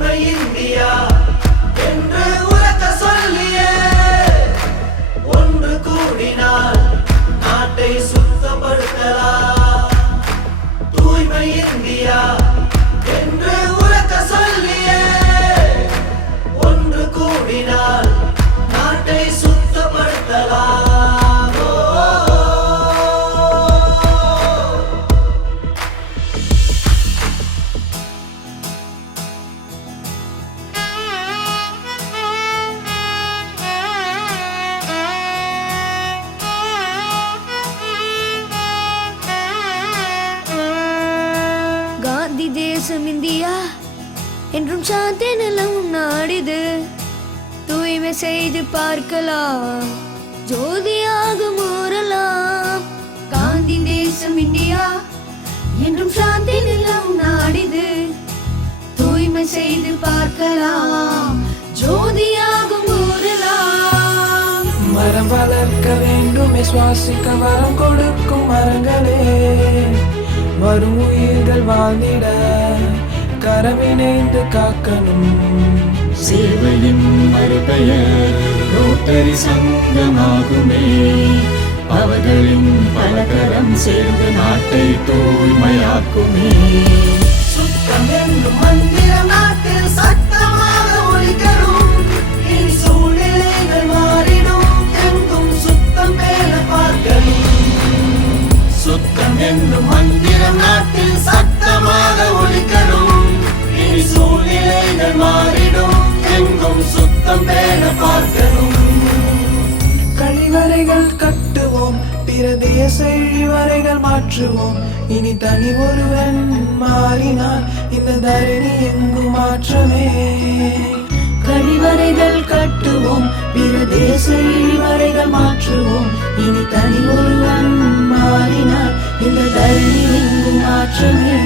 தூய்மை இந்தியா என்று உரக்க சொல்லியே ஒன்று கூடினால் நாட்டை சுத்தப்படுத்தலாம். தூய்மை இந்தியா என்று உரக்க சொல்லியே ஒன்று கூடினால் நாட்டை சுத்தப்படுத்தலாம். காந்தி தேசம் இந்தியா என்றும் சாந்தி நிலவும் நாடிது. தூய்மை செய்து பார்க்கலாம், ஜோதியாக மூறலாம். காந்தி தேசம் இந்தியா என்றும் சாந்தி நிலவும் நாடிது. தூய்மை செய்து பார்க்கலாம், ஜோதியாக மூறலாம். மரம் வளர்க்க வேண்டுமே, சுவாசிக்க வரம் கொடுக்கும் மரங்களே. வரும் உயிர்கள் வாழ்ந்திட கரமிணைந்து காக்கணும். சேவையின் மறுபெயர் ரோட்டரி சங்கமாகுமே. அவர்களின் பலகரம் சேர்ந்து நாட்டை தூய்மையாக்குமே. சுத்தம் என்னும் மந்திரம் நாட்டில் சட்டமாக ஒலிக்கணும். இனி சூழ்நிலைகள் மாறிடும், எங்கும் சுத்தம் பேண பார்க்கணும். சுத்தம் என்னும் மந்திரம் நாட்டில் சட்டமாக ஒலிக்கணும். இனி சூழ்நிலைகள் மாறிடும், எங்கும் சுத்தம் பேண பார்க்கணும். கழிவறைகள் கட்டுவோம், பிற தேச இழிவறைகள் மாற்றுவோம். இனி தனி ஒருவன் மாறினார் இந்த தரணி எங்கும் மாற்றமே. கழிவறைகள் கட்டுவோம், பிற தேச இழிவறைகள் மாற்றுவோம். இனி தனி ஒருவன் மாறினார் இந்த தரணி எங்கும் மாற்றமே.